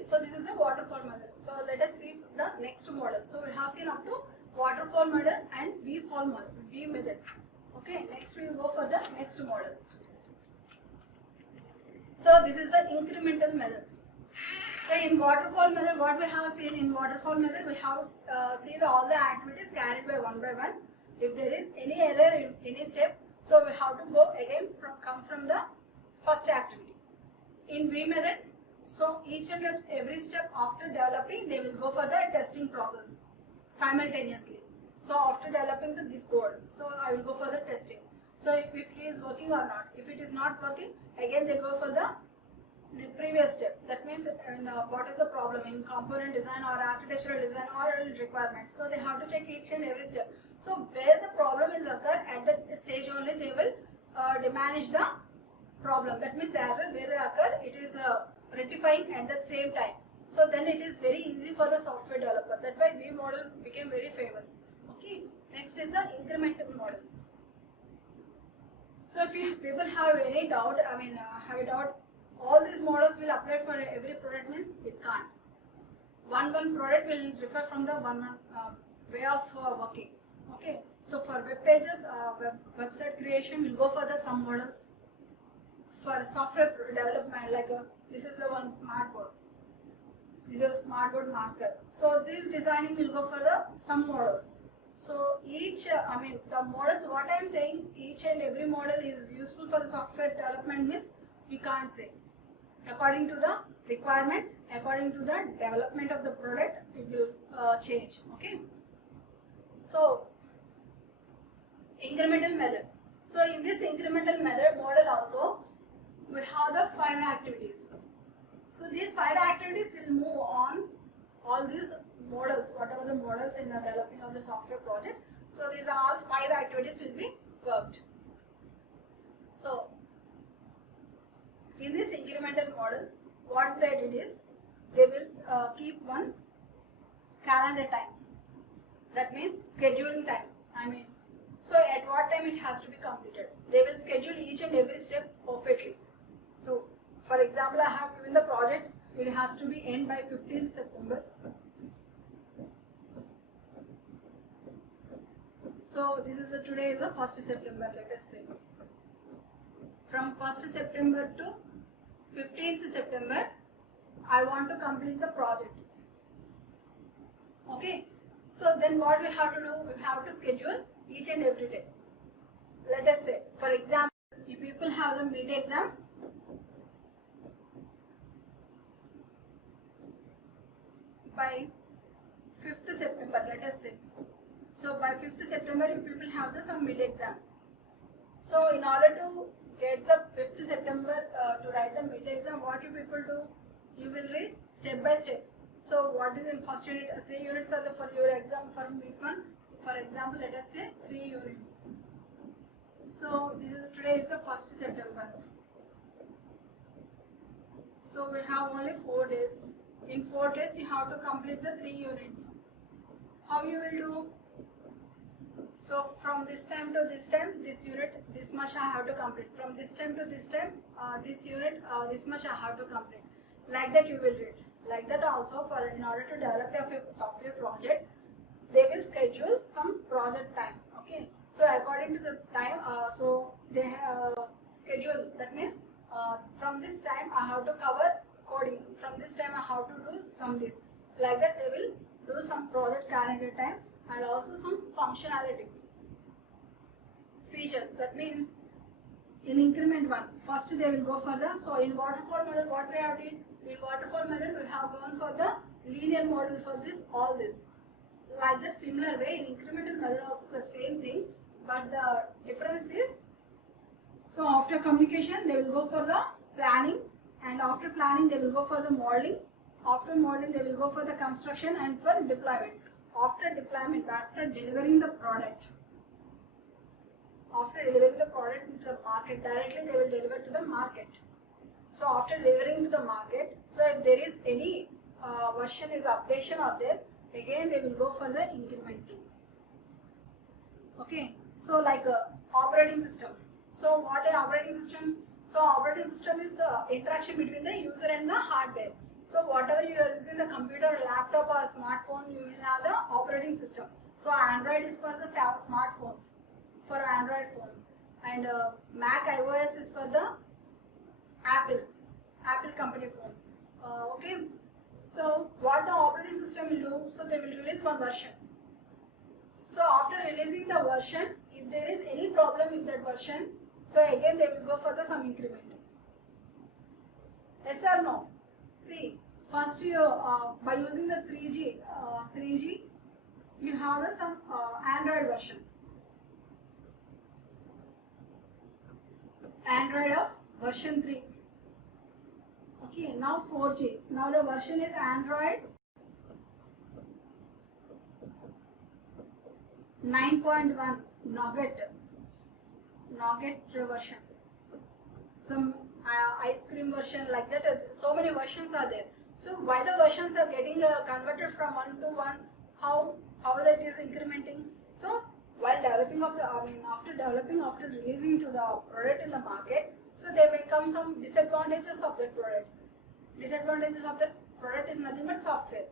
Okay, so this is a waterfall method. So let us see the next model. So we have seen up to waterfall model and V-fall model, V method. Okay, next we will go for the next model. So this is the incremental method. So in waterfall method, what we have seen in waterfall method, we have seen all the activities carried by one. If there is any error in any step, so we have to go again come from the first activity. In V method, so each and every step after developing, they will go for the testing process simultaneously. So after developing this code, so I will go for the testing. So if it is working or not. If it is not working, again they go for the previous step. That means what is the problem in component design or architectural design or requirements. So they have to check each and every step. So where the problem is occurred, at that stage only they will manage the problem. That means the error where they occur, it is rectifying at the same time. So then it is very easy for the software developer. That's why V model became very famous. Okay. Next is the incremental model. So if you people have any doubt, have a doubt, all these models will apply for every product means it can't. One product will differ from the one way of working. Okay. So for web pages, website creation, will go for the some models. For software development, like this is the one smartboard. This is a smartboard marker. So this designing will go for the some models. So each, the models, what I am saying, each and every model is useful for the software development means we can't say. According to the requirements, according to the development of the product, it will change. Okay. So incremental method. So in this incremental method model also, we have the 5 activities. So these 5 activities will move on all these models, whatever the models in the developing of the software project. So these are all 5 activities will be worked. So in this incremental model, what they did is they will keep one calendar time. That means scheduling time. So at what time it has to be completed. They will schedule each and every step perfectly. So, for example, I have given the project, it has to be end by 15th September. So, this is today is the 1st September, let us say. From 1st September to 15th September, I want to complete the project. Okay. So, then what we have to do, we have to schedule each and every day. Let us say, for example, if people have the mid exams, by 5th September, let us say. So by 5th September, you people have the some mid exam. So in order to get the 5th September to write the mid exam, what you people do? You will read step by step. So what is in first unit? 3 units are for your exam for mid one. For example, let us say 3 units. So this is today is the 1st September. So we have only 4 days. In 4 days, you have to complete the 3 units. How you will do? So from this time to this time, this unit, this much I have to complete. From this time to this time, this unit, this much I have to complete. Like that you will read. Like that also, for in order to develop a software project, they will schedule some project time. Okay. So according to the time, so they have schedule. That means from this time I have to cover coding. From this time I have to do some this. Like that they will do some project calendar time and also some functionality features. That means in increment 1, first they will go for the, so in waterfall method what we have did, in waterfall method we have gone for the linear model for this, all this. Like that similar way in incremental method also the same thing, but the difference is, so after communication they will go for the planning, and after planning they will go for the modeling, after modeling they will go for the construction and for deployment. After deployment, after delivering the product, after delivering the product to the market, directly they will deliver to the market. So after delivering to the market, so if there is any version is updation or there, again they will go for the increment 2. Okay, so like operating system. So what are operating systems? So operating system is interaction between the user and the hardware. So whatever you are using, the computer, laptop or smartphone, you will have the operating system. So Android is for the smartphones, for Android phones, and Mac iOS is for the Apple company phones. Okay. So what the operating system will do? So they will release one version. So after releasing the version, if there is any problem with that version, so again they will go for the some increment. Yes or no? See, first you by using the 3G, you have the some Android version. Android of version 3. Okay, now 4G. Now the version is Android 9.1 Nougat version. Some ice cream version like that. So many versions are there. So why the versions are getting converted from 1 to 1? How that is incrementing? So while developing of the, after releasing to the product in the market, so there may come some disadvantages of that product. Disadvantages of that product is nothing but software.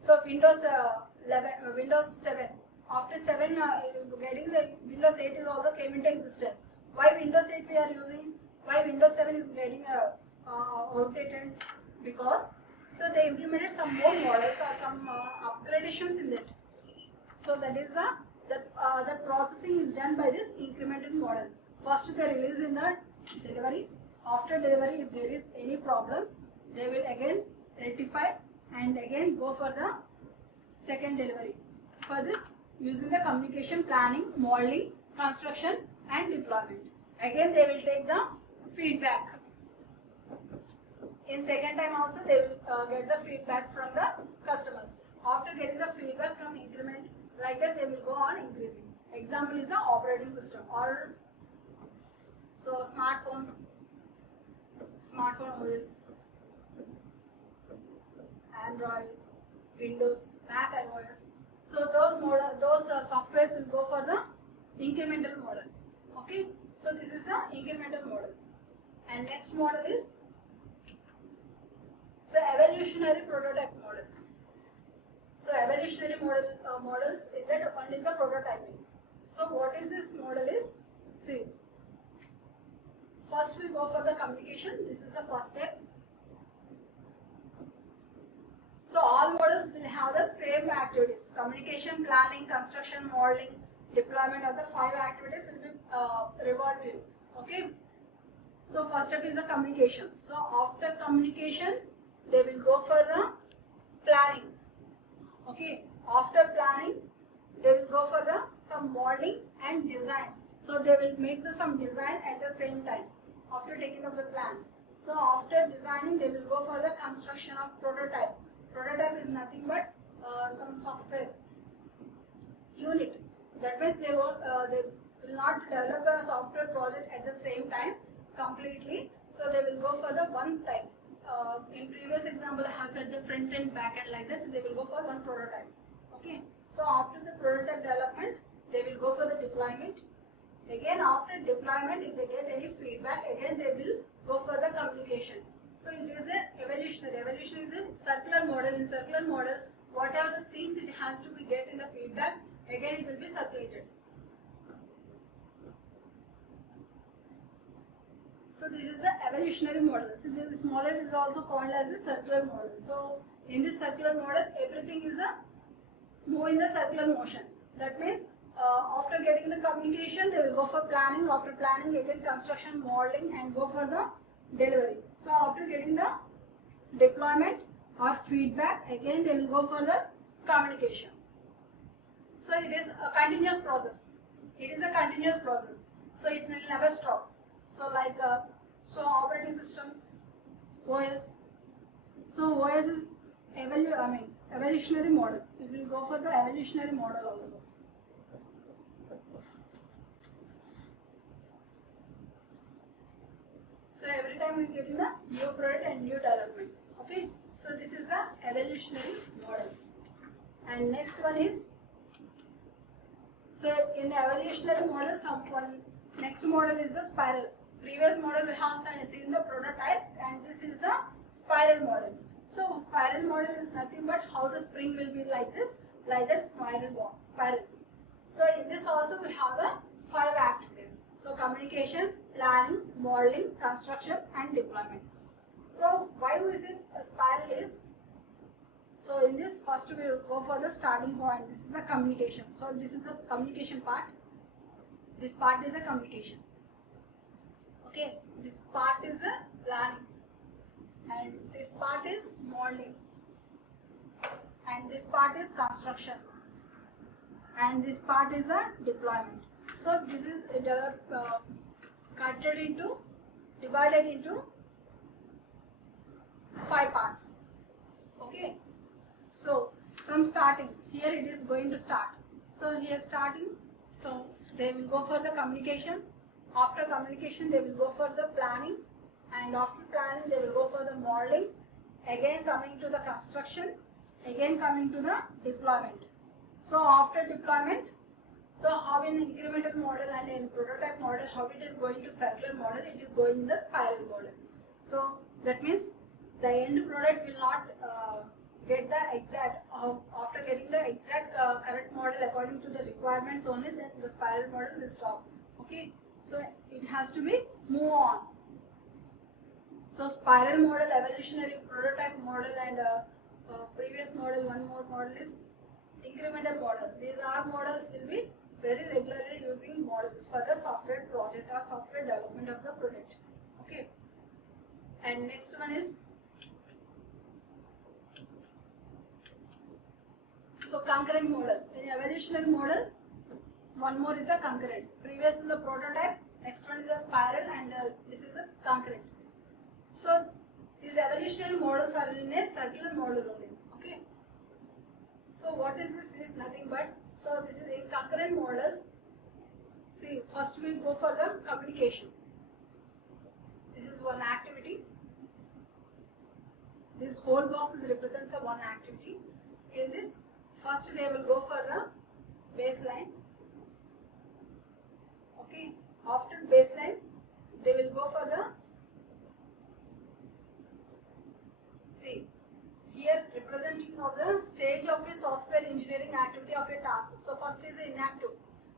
So Windows 7. After 7, getting the Windows 8 is also came into existence. Why Windows 8 we are using? Why Windows 7 is getting outdated? Because so they implemented some more models or some upgradations in that. So that is the processing is done by this incremental model. First they release in the delivery. After delivery, if there is any problems, they will again rectify and again go for the second delivery. For this, using the communication, planning, modeling, construction and deployment. Again they will take the feedback. In second time also they will get the feedback from the customers. After getting the feedback from increment, like that they will go on increasing. Example is the operating system or so smartphone OS, Android, Windows, Mac iOS. So those softwares will go for the incremental model. Okay. So this is the incremental model. And next model is evolutionary prototype model. So evolutionary models is that one is the prototyping. So what is this model is? See, first we go for the communication. This is the first step. So all models will have the same activities: communication, planning, construction, modeling, deployment of the 5 activities will be revolved in. Okay. So first step is the communication. So after communication, they will go for the planning. Okay. After planning, they will go for the some modeling and design. So they will make some design at the same time after taking up the plan. So after designing, they will go for the construction of prototype. Prototype is nothing but some software unit. That means they will not develop a software project at the same time completely. So they will go for the one type. In previous example, I have said the front end, back end like that. They will go for one prototype. Okay. So after the prototype development, they will go for the deployment. Again, after deployment, if they get any feedback, again they will go for the communication. So it is a evolutionary. Evolutionary is a circular model. In circular model, whatever the things it has to be get in the feedback, again it will be circulated. So this is the evolutionary model. So this model is also called as a circular model. So in this circular model, everything is a move in the circular motion. That means after getting the communication, they will go for planning. After planning, again construction, modeling, and go for the delivery. So after getting the deployment or feedback, again they will go for the communication. So it is a continuous process. It is a continuous process. So it will never stop. So like so operating system, OS. So OS is evolutionary model. It will go for the evolutionary model also. So every time we get in the new product and new development. Okay. So this is the evolutionary model. And next one is, so in the evolutionary model, next model is the spiral. Previous model we have seen the prototype, and this is the spiral model. So spiral model is nothing but how the spring will be like this, like that spiral. So in this also we have the 5 activities. So communication, planning, modeling, construction and deployment. So why is it a spiral is? So in this first we will go for the starting point. This is the communication. So this is the communication part. This part is the communication. Okay, this part is the planning. And this part is modeling. And this part is construction. And this part is the deployment. So this is divided into 5 parts. Okay. So from starting, here it is going to start. So here starting, so they will go for the communication. After communication, they will go for the planning. And after planning, they will go for the modeling. Again coming to the construction. Again coming to the deployment. So after deployment, so how in incremental model and in prototype model, how it is going to circular model, it is going in the spiral model. So that means the end product will not get the exact, after getting the exact correct model according to the requirements only, then the spiral model will stop. Okay, so it has to be move on. So spiral model, evolutionary, prototype model and previous model, one more model is incremental model. These are models will be very regularly using models for the software project or software development of the product. Okay. And next one is, so concurrent model. In evolutionary model, one more is the concurrent. Previous is the prototype, next one is a spiral and this is a concurrent. So these evolutionary models are in a circular model only. Okay. So what is this? Is nothing but, so this is in concurrent models. See, first we go for the communication. This is one activity. This whole box is represents the one activity. In this, first they will go for the baseline. Okay. After baseline, they will go for the, see, here representing of the stage of a software engineering activity of a task. So first is inactive.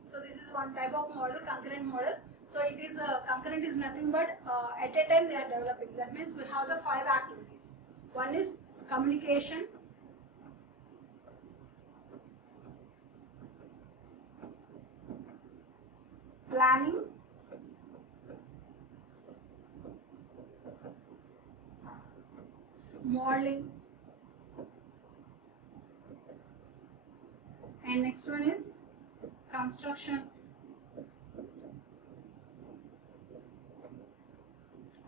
So this is one type of model, concurrent model. So it is concurrent is nothing but at a time they are developing. That means we have the 5 activities. One is communication, planning, modeling, and next one is construction,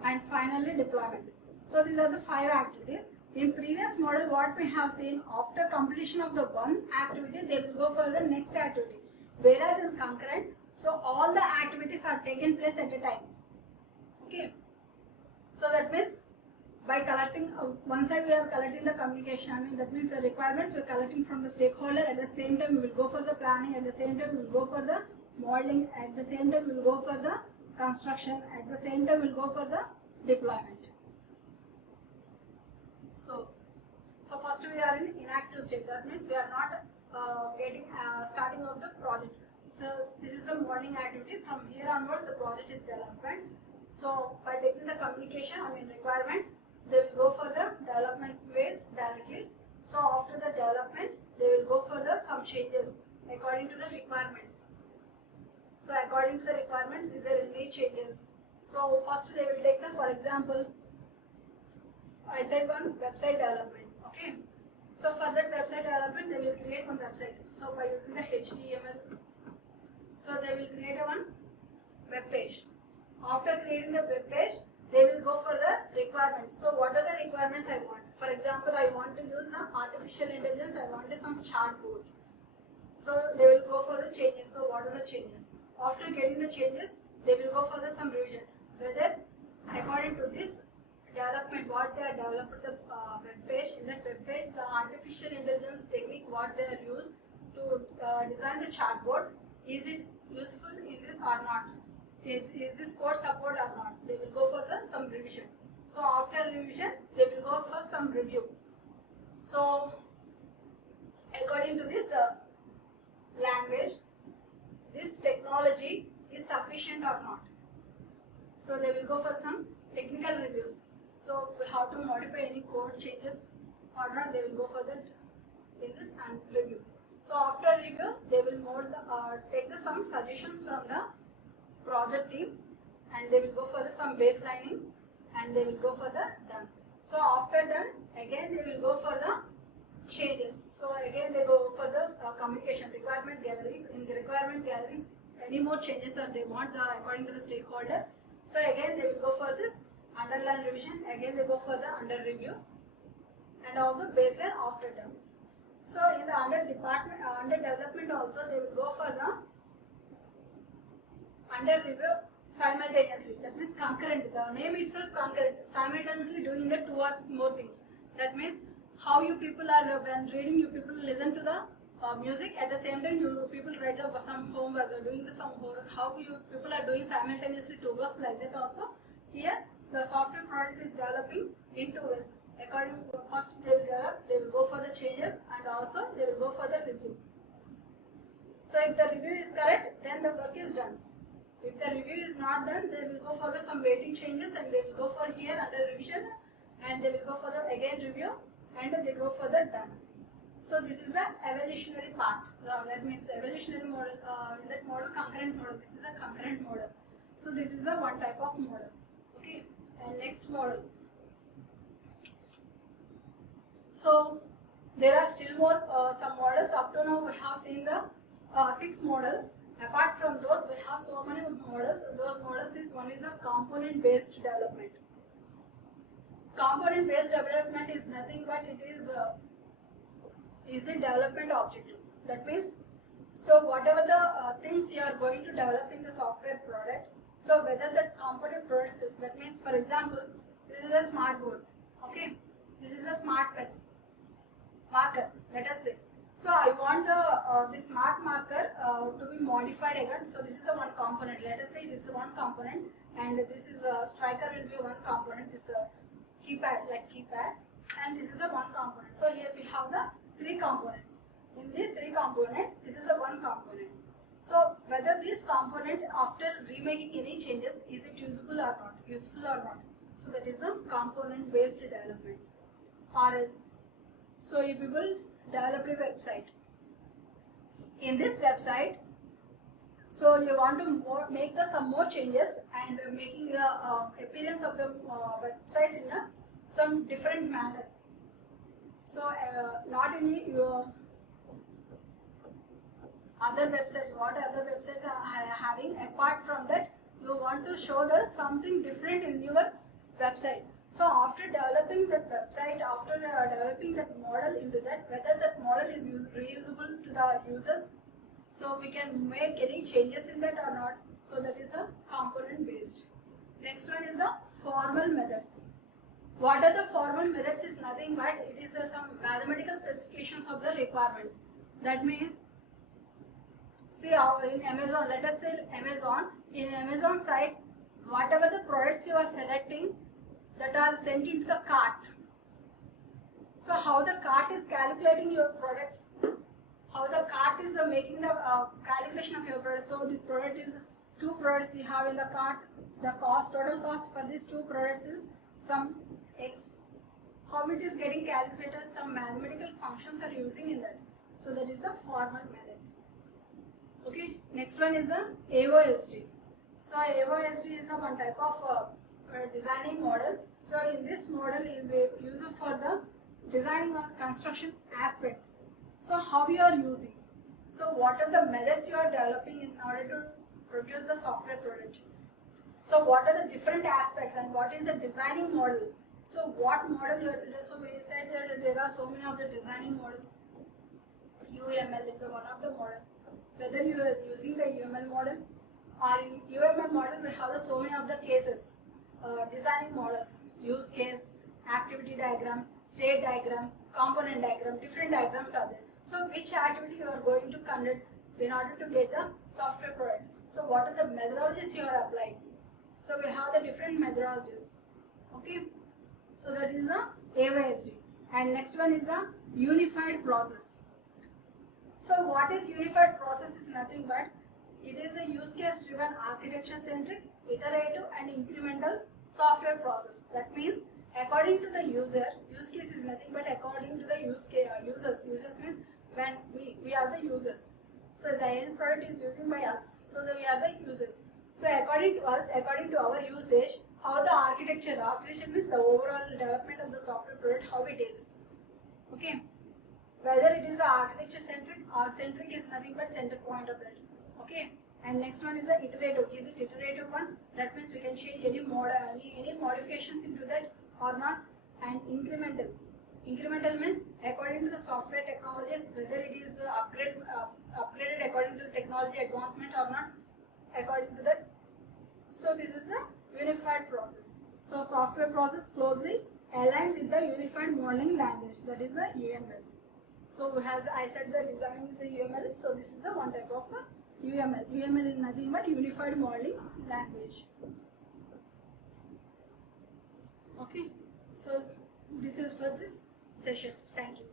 and finally deployment. So these are the 5 activities. In previous model, what we have seen, after completion of the one activity, they will go for the next activity. Whereas in concurrent, so all the activities are taken place at a time. Okay. So that means by collecting, one side we are collecting the communication, I mean that means the requirements we are collecting from the stakeholder, at the same time we will go for the planning, at the same time we will go for the modeling, at the same time we will go for the construction, at the same time we will go for the deployment. So first we are in inactive state, that means we are not getting starting of the project. So this is the modeling activity. From here onwards the project is development. So by taking the communication, I mean requirements, they will go for the development phase directly. So after the development, they will go for the some changes according to the requirements. So according to the requirements, is there any changes? So first they will take the, for example, I said one website development. Okay. So for that website development, they will create one website. So by using the HTML, so they will create a one web page. After creating the web page, they will go for the requirements. So what are the requirements I want? For example, I want to use some artificial intelligence, I want some chatbot. So they will go for the changes. So what are the changes? After getting the changes, they will go for the some revision. Whether according to this development, what they are developed the web page, in that web page, the artificial intelligence technique, what they are used to design the chatbot, is it useful in this or not? Is this code support or not? They will go for the some revision. So after revision, they will go for some review. So according to this language, this technology is sufficient or not. So they will go for some technical reviews. So we have to modify any code changes or not, they will go for that in this and review. So after review, they will take some suggestions from the project team, and they will go for some baselining, and they will go for the done. So after done, again they will go for the changes. So again they go for the communication requirement galleries. In the requirement galleries, any more changes that they want according to the stakeholder. So again they will go for this underline revision. Again they go for the under review, and also baseline after done. So in the under development also they will go for the under review simultaneously. That means concurrent. The name itself concurrent. Simultaneously doing the two or more things. That means how you people are when reading, you people listen to the music. At the same time, you people write some homework or doing some homework. How you people are doing simultaneously two works like that also. Here the software product is developing in two ways. According to first they will develop, they will go for the changes, and also they will go for the review. So if the review is correct, then the work is done. If the review is not done, they will go for some waiting changes, and they will go for here under revision, and they will go for the again review, and they go for the done. So this is the evolutionary part. That means evolutionary model. In that model, concurrent model. This is a concurrent model. So this is a one type of model. Okay. And next model. So there are still more some models. Up to now we have seen the 6 models. Apart from those, we have so many models. Those models is one is a component based development. Component based development is nothing but it is a development objective. That means, so whatever the things you are going to develop in the software product, so whether that component products, that means for example, this is a smart board, okay, this is a smart pen marker, let us say. So I want the smart marker to be modified again. So this is a one component. Let us say this is one component, and this is a striker will be one component. This keypad like keypad, and this is a one component. So here we have the 3 components. In these 3 components, this is a one component. So whether this component after remaking any changes, is it useful or not? Useful or not? So that is a component based development. Or else, so if you will develop a website. In this website, so you want to make some more changes and making the appearance of the website in some different manner. So not any your other websites, what other websites are having. Apart from that, you want to show the something different in your website. So after developing that website, after developing that model into that, whether that model is reusable to the users, so we can make any changes in that or not. So that is a component based. Next one is the formal methods. What are the formal methods is nothing but it is some mathematical specifications of the requirements. That means, see in Amazon, let us say Amazon, in Amazon site, whatever the products you are selecting that are sent into the cart. So how the cart is calculating your products, how the cart is making the calculation of your products. So this product is 2 products you have in the cart. The total cost for these 2 products is some X. How it is getting calculated, some mathematical functions are using in that. So that is the formal methods. Okay, next one is the AOSD. So AOSD is a one type of designing model. So in this model is used for the designing or construction aspects. So how you are using? So what are the methods you are developing in order to produce the software product? So what are the different aspects and what is the designing model? So what model you are, so we said that there are so many of the designing models. UML is one of the model. Whether you are using the UML model or in UML model we have so many of the cases. Designing models, use case, activity diagram, state diagram, component diagram, different diagrams are there. So which activity you are going to conduct in order to get the software product. So what are the methodologies you are applying? So we have the different methodologies. Okay. So that is the AYSD. And next one is the unified process. So what is unified process is nothing but it is a use case driven architecture centric, iterative and incremental software process. That means according to the user, use case is nothing but according to the users. Users means when we are the users. So the end product is using by us. So we are the users. So according to us, according to our usage, how the architecture means the overall development of the software product, how it is. Okay. Whether it is the architecture centric or centric is nothing but center point of that. Okay. And next one is the iterative. Is it iterative one? That means we can change any modifications into that or not. And incremental. Incremental means according to the software technologies, whether it is upgraded according to the technology advancement or not, according to that. So this is the unified process. So software process closely aligned with the unified modeling language, that is the UML. So as I said, the design is the UML. So this is the one type of UML. UML is nothing but unified modeling language. Okay. So this is for this session. Thank you.